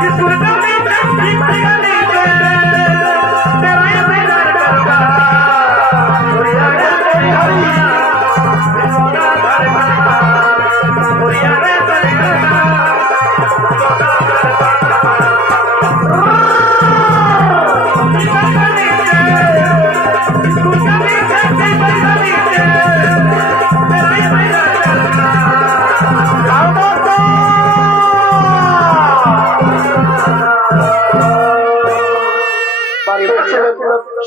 Disfrutame,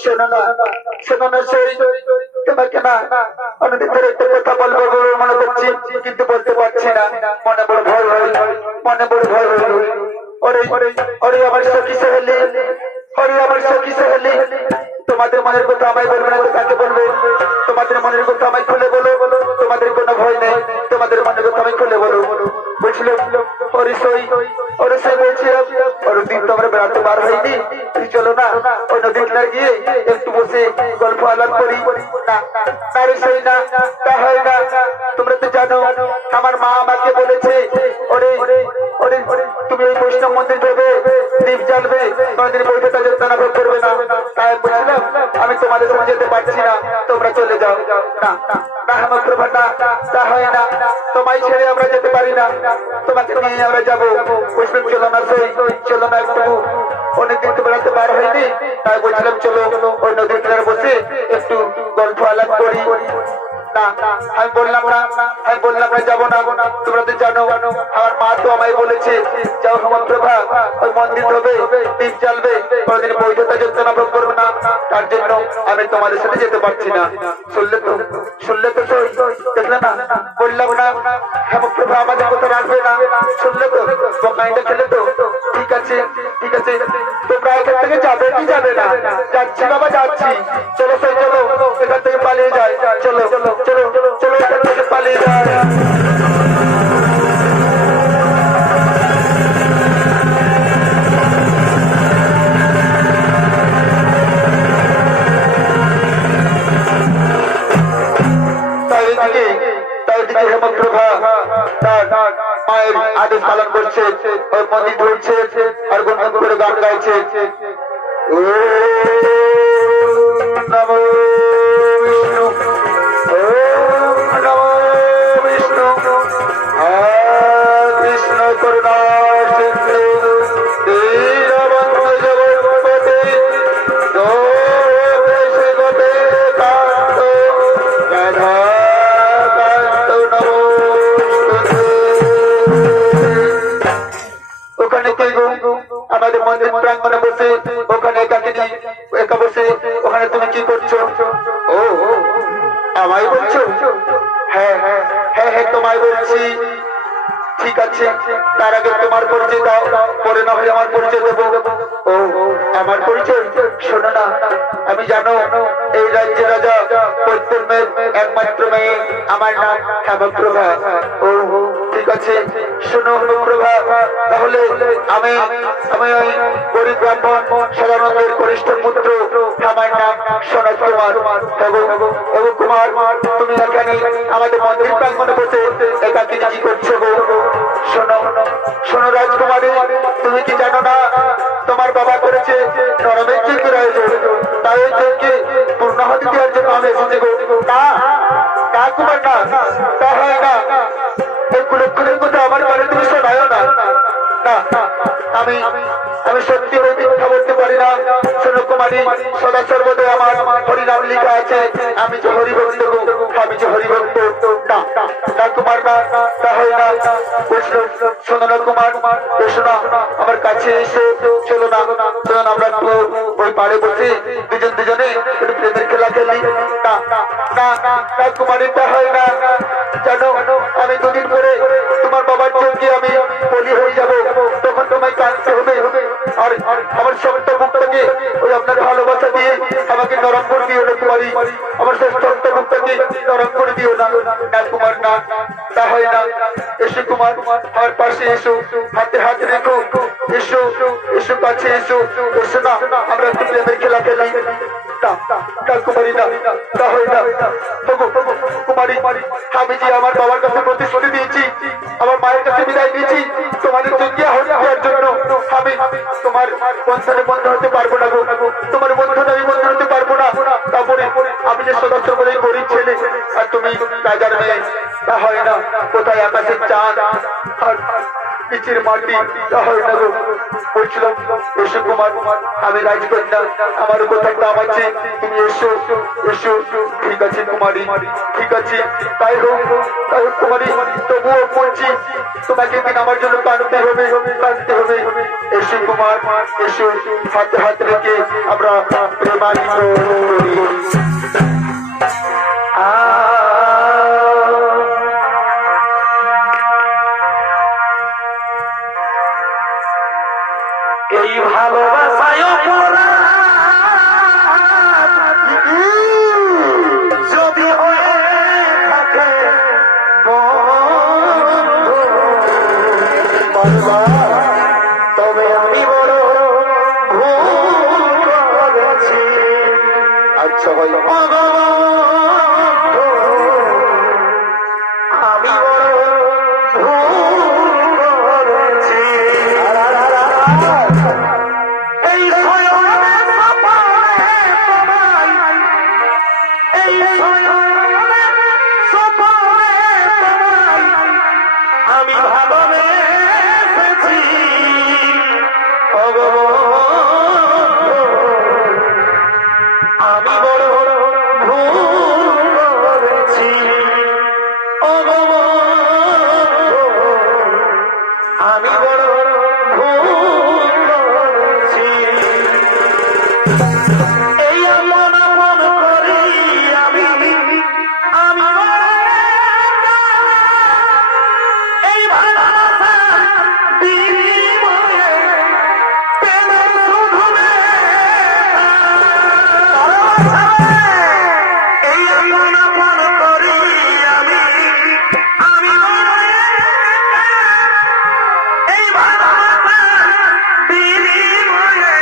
শোনো না সেই তোমাকে না অনেকদিন ধরে একটা কথা বলবো মনে করছি, কিন্তু বলতে পারছি না। মনে বড় ভয় হইল। ওরে আমার সখী সহেলি, তোমাদের মনের কথা আমায় বলবে না তো কাকে বলবে? তোমাদের মনের কথা আমায় খুলে বলো, তোমাদের কোনো ভয় নেই, তোমাদের মনের কথা আমি খুলে বলো। বুঝলো? ওরে সে বলছিলাম ওর দিন তোমরা বেড়াতে বার হয়নি, চলো না ওই নদী কিনার গিয়ে একটু বসে গল্প আলাপ করি। না তা হয় না। তোমরা তো জানো আমার মা আমাকে বলেছে ওরে তুমি ওই বৈষ্ণব মন্দির যাবে, দীপ জ্বালবে, তোমাদের বৈঠকটা যন্ত্রণা ভোগ করবে না। তাই বলছিলাম আমি তোমাদের সঙ্গে যেতে পারছি না, তোমরা চলে যাও। না হেমপ্রভা না, তা হয় না। তোমায় ছেড়ে আমরা যেতে পারি না, তোমাকে নিয়ে আমরা যাবো। বৈষ্ণব চলো না একটু, অনেকদিন তো বেড়াতে বার হয়নি, তাই বলছিলাম চলো ওই নদীর কিনারে বসে একটু গল্প আলাপ করি। না আমি বললাম না যাবো না। তোমরা তো জানো আমার মা তো আমায় বলেছে যাও হেমপ্রভা, ওই মন্দির হবে, দীপ জ্বালবে, কোনদিন বৈধতা যন্ত্রণা ভোগ করবে না। তার জন্য আমি তোমাদের সাথে যেতে পারছি না। শুনলে তো দেখলে না, বললাম না হেমপ্রভা আমাদের কথা রাখবে না। শুনলে তো, বকাইটা খেলে তো। ঠিক আছে তোমরা এখান থেকে যাবে কি যাবে না? যাচ্ছি বাবা যাচ্ছি। চলো এখান থেকে পালিয়ে যায়। চলো এখান থেকে পালিয়ে যায়। হেমপ্রভা তার মায়ের আদেশ পালন করছে, ওই মন্দির ধরছে আর গুনগুন করে গান গাইছে। নমো বিষ্ণু, নমো বিষ্ণু, কৃষ্ণ করুণা সিন্ধু দীনবন্ধু জগৎপতে গোপেশগতে কান্ত রাধা কান্ত নমস্তুতে। ওখানে কে গো? আমাদের মন্দির প্রাঙ্গণে বসে, ওখানে একা বসে ওখানে তুমি কি করছো? ও আমায় বলছো? হ্যাঁ তোমায় বলছি। ঠিক আছে, তার আগে তোমার পরিচয় দাও, পরে না হলে আমার পরিচয় দেবো। ও আমার পরিচয়? শোনো না, আমি জানো এই রাজ্যের রাজা কৈত্যের মেয়ে, একমাত্র মেয়ে, আমার নাম হেমপ্রভা। ও ঠিক আছে, শোনো হেমপ্রভা, তাহলে আমি ওই গরিব ব্রাহ্মণ সদানন্দের কনিষ্ঠ পুত্র, আমার নাম সনৎ কুমার। এবং কুমার, তুমি এখানে আমাদের মন্দির প্রাঙ্গণে বসে একাকি কি করছো গো? শোনো রাজকুমারী, তুমি কি জানো না তোমার বাবা করেছে নরমের যজ্ঞের আয়োজন, তাই ওই যজ্ঞে পূর্ণাহুতি দেওয়ার জন্য আমি এসেছি গো। তা কুমার না, তা হয় না। এই কুলক্ষণের কথা আমার কানে তুমি শোনায় না। আমি সত্যি মিথ্যা বলতে পারি না। শোনো কুমারী, সদা সর্বদাই আমার হরিনাম লেখা আছে। আমি যে হরিভক্ত, না কুমার না, তা হয় না। শোনো না কুমার, এসো না আমার কাছে এসে। চলো না আমরা ওই পাড়ে বসে দুজনে একটু প্রেমের খেলা খেলি। না কুমারী, তা হয় না। জানো আমি দুদিন করে তোমার বাবার চোখে আমি বলি হয়ে যাবো, তখন তোমায় কাঁদতে হবে। আর আমার সমস্ত মুখটাকে ওই আপনার ভালোবাসা দিয়ে আমাকে নরম করে দিও না কুমারী, আমার সমস্ত মুখটাকে নরম করে দিও না। কুমার না, তা হয় না। এসো কুমার, আমার পাশে এসো, হাতে হাত রেখো, এসো কাছে এসো না, আমরা একটু প্রেমের খেলা খেলি। কুমারী না, তা হয় না। কুমারী, আমি যে আমার বাবার কাছে প্রতিশ্রুতি দিয়েছি, আমার মায়ের কাছে বিদায় দিয়েছি, তোমাদের যজ্ঞে হওয়ার জন্য আমি তোমার বন্ধনে বন্ধ হতে পারবো না গো। তোমার বন্ধনে আমি বন্ধ হতে পারবো না। তারপরে আমি যে সদস্য বলে গরিব ছেলে আর তুমি রাজার মেয়ে, তা হয় না। কোথায় আকাশের চাঁদ আর নিচের মাটি, তা হয় না গো। বলছিলাম এসো কুমার, আমি রাজকন্যা, আমার কোথায় দাম আছে, তুমি এসো। ঠিক আছে কুমারী, ঠিক আছে, তাই হোক কুমারী। তবুও বলছি তোমাকে দিন আমার জন্য কাঁদতে হবে। এসে কুমার এসে হাতে হাত রেখে আমরা প্রেমালিত করি। এই ভালোবাসায় যদি হয়ে থাকে তবে আমি বড় ভুল করেছি। আচ্ছা ভাই আমি বড় ভুল করেছি। এই সয়নে সপনে তোমায়, এই সয়নে সপনে তোমায় আমি ভালোবেসেছি। আমি বড় ভুল করেছি। আমি বড় ভুল করেছি। এই মন মন করি আমি আমি এই ভালোবাসা বিনিময়ে পেলাম শুধু এই মন মন করি আমি আমি এই ভালোবাসা বিনিময়ে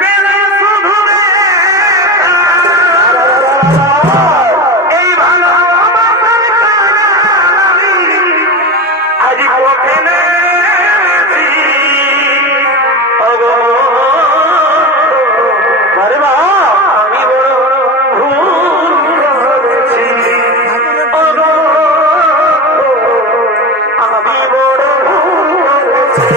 পেলাম শুধু এই ভালোবাসার কারণে আজ পথে নেমেছি। আরে বা আমি বড় ভুল করেছি। আমি বড় ভুল করেছি।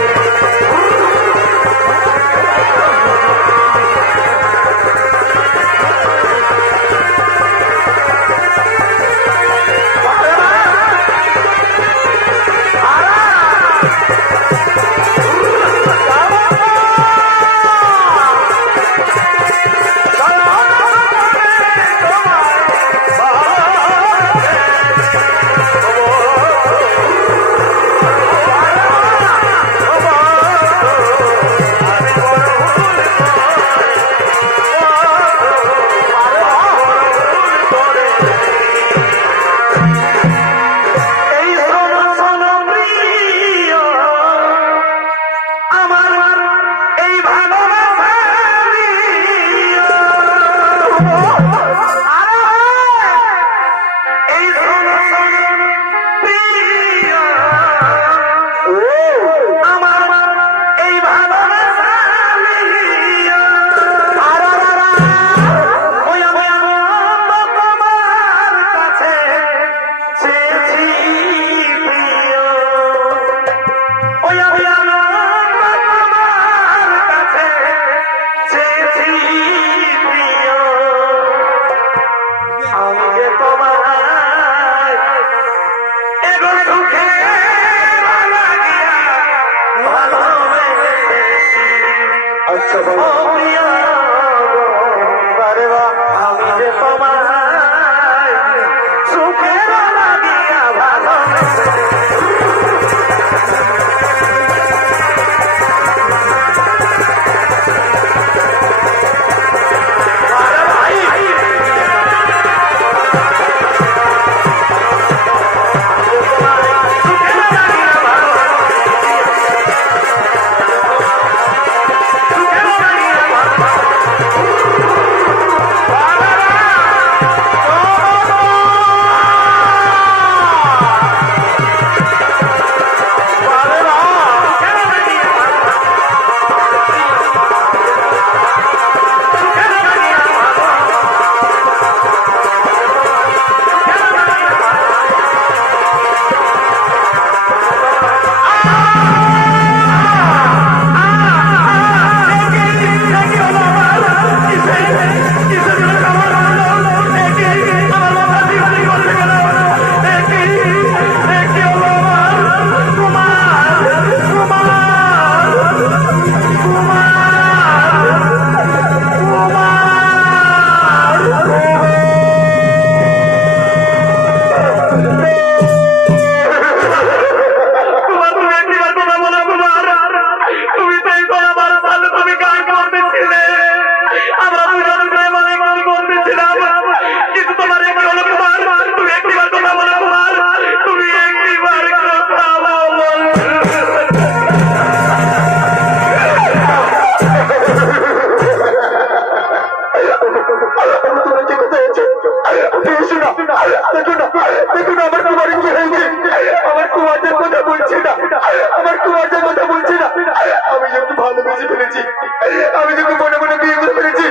আমি তোকে মনে মনে বিয়ে করে ফেলেছি।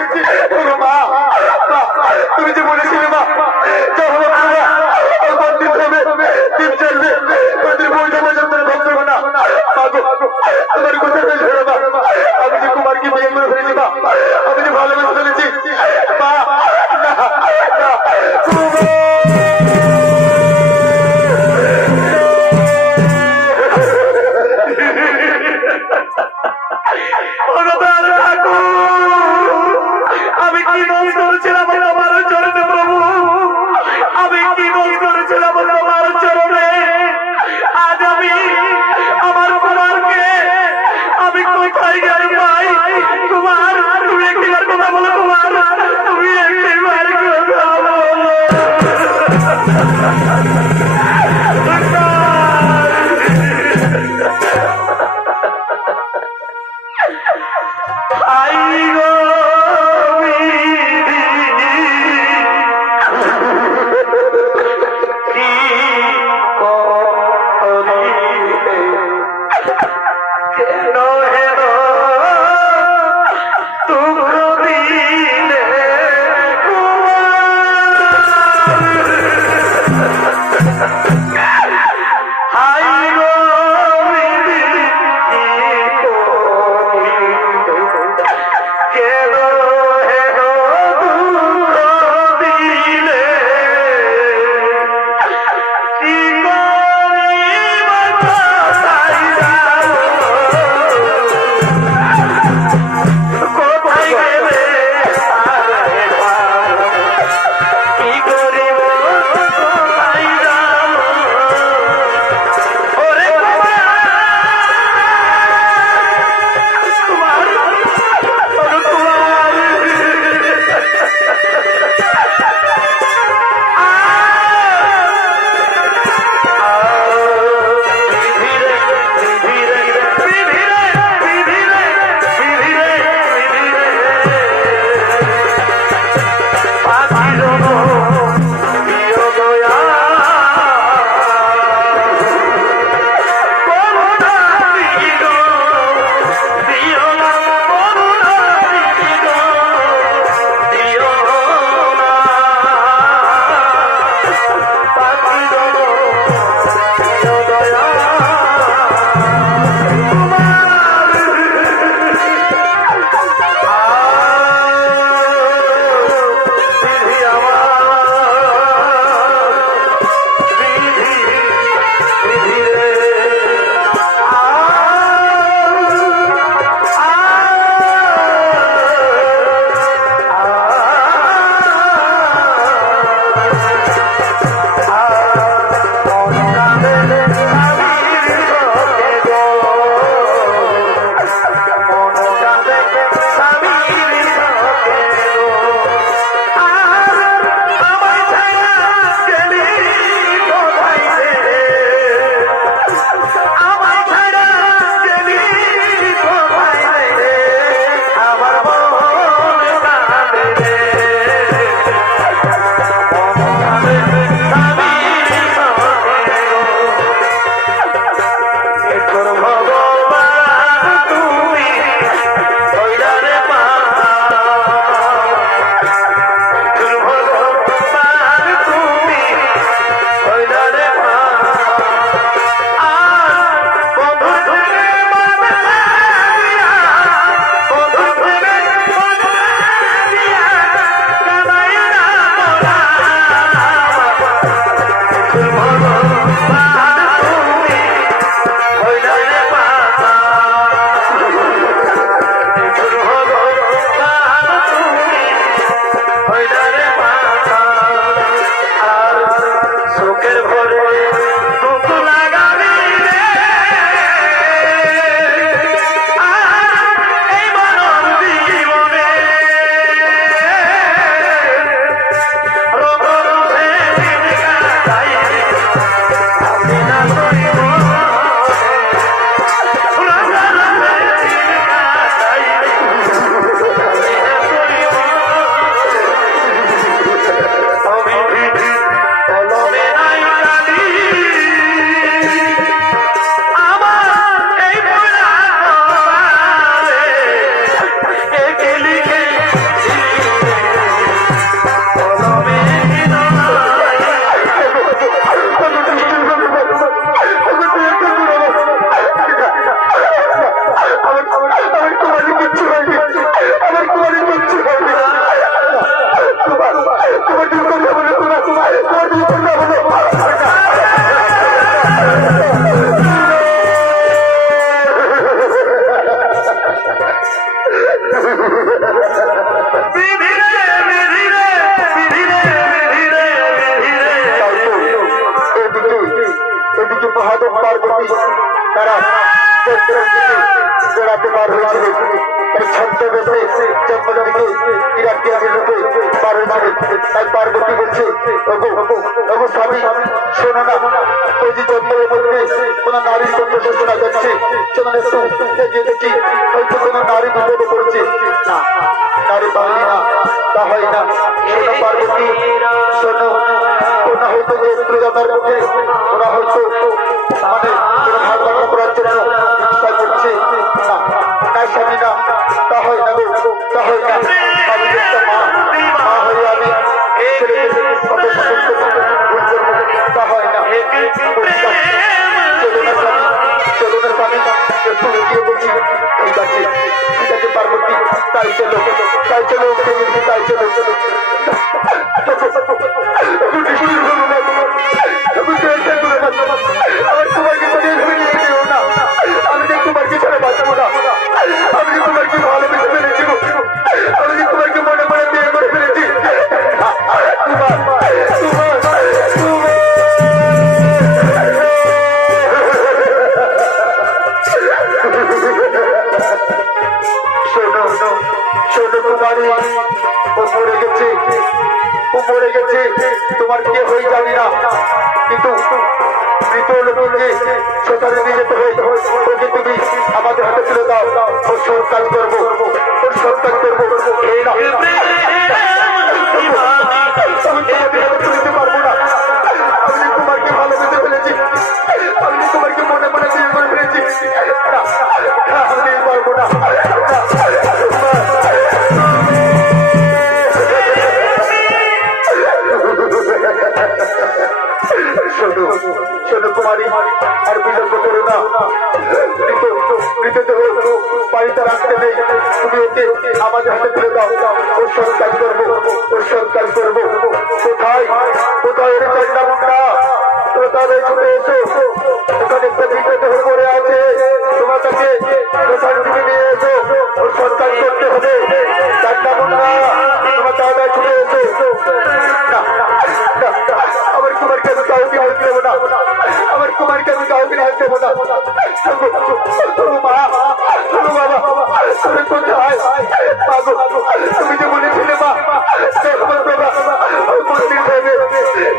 মা তুমি যে বলেছিলে মা দিন হবে দিন চলবে তোদের বইটা পর্যন্ত ভক্ত না। আমার কোথায় আমি যে কুমারকে বিয়ে করে ফেলেছি মা, আমি যে ভালোবেসে ফেলেছি মা। আমি কি দোষ করেছিলাম আমার চরণে প্রভু, আমি কি দোষ করেছিলাম আমার চরণে? আজ আমি আমার কুমারকে আমি কোথায় গেল ভাই? কুমার তুমি একটিবার কথা বলো, কুমার তুমি একটিবার কথা বলো। পার্বতী তারা বেড়াতে বার হয়েছিলেন ছদ্মবেশে জঙ্গল থেকে ইরাকি লোকে বার হয়েছিলেন তাই পার্বতী বলছে ওগো স্বামী শোনো না ওই যে জঙ্গলের মধ্যে কোন নারীর কণ্ঠ শোনা যাচ্ছে চলে দেখি হয়তো কোন নারী বিপদে পড়ছে না নারী পারলি না তা হয় না শোনো পার্বতী শোনো ওনা হয়তো যে স্ত্রীজাতার মধ্যে ওরা হয়তো মানে ভাগ করার জন্য ইচ্ছা করছে না তাই স্বামী না তা হয় না তা হয় না আমি একটা মা হয়ে আমি ছেলেকে কত পছন্দ ভুল করবো তা হয় না চলো না স্বামী একটু এগিয়ে বলছি ঠিক আছে পার্বতী তাই চলো তাই চলো তাই চলো আমার তোমাকে না আমি যে তোমাকে ছেড়ে বাঁচবো না আমি যে তোমাকে ভালোবেসে ফেলেছি আমি যে তোমাকে মনে মনে বিয়ে করে ফেলেছি শোনো কুমারী ও মরে গেছে তোমার কে হয়ে যাবি না কিন্তু মৃত লোককে সেখানে নিয়ে যেতে হয় ওকে তুমি আমাদের হাতে তুলে দাও ওর সরকার করবো ওর সরকার করবো তুলতে পারবো না আমি তোমাকে ভালোবেসে ফেলেছি আমি তোমাকে মনে মনে বিয়ে করে ফেলেছি আমি পারবো না শোনো কুমারী আর বিলম্ব করো না মৃতদেহ বাড়িতে রাখতে নেই তুমি ওকে আমাদের হাতে তুলে দাও ওর সৎকার করবো ওর সৎকার করবো কোথায় কোথায় এর চারটা মুন্ডা কোথায় ছুটে এসো ওখানে একটা মৃতদেহ পড়ে আছে তোমার কাছে কোথায় তুমি নিয়ে এসো ওর সৎকার করতে হবে চারটা মুন্ডা তোমার তাড়াতাড়ি ছুটে এসো আমার কুমারকে আমি কাউকে হাত দেবো না আমার কুমারকে আমি কাউকে হাত দেবো না তুমি যে বলেছিলে মা মন্দির যাবে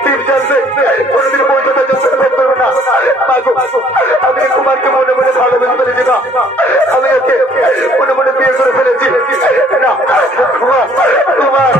টিপ জ্বলবে কোনোদিন পৌঁছাতে চেষ্টা করতে হবে না আমি কুমারকে মনে মনে ভালোবেসে ফেলেছি না আমি ওকে মনে মনে বিয়ে করে ফেলেছি না কুমার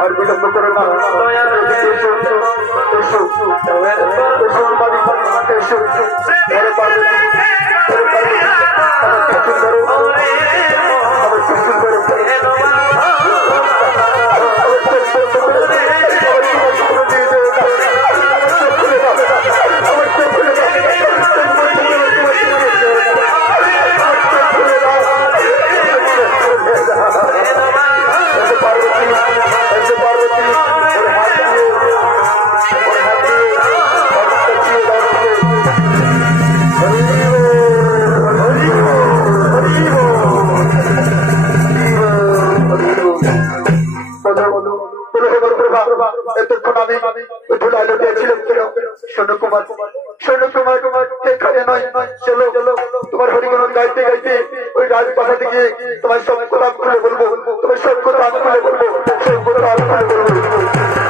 আর বিলম্ব করে না এতক্ষণ আমি ধুলাইলো দিয়েছিলাম শোনো কুমার এখানে নয় চলো তোমার হরিগুণ গাইতে গাইতে ওই রাজপ্রাসাদে গিয়ে তোমার সব কথা খুলে বলবো তোমার সব কথা খুলে বলবো সব কথা খুলে বলবো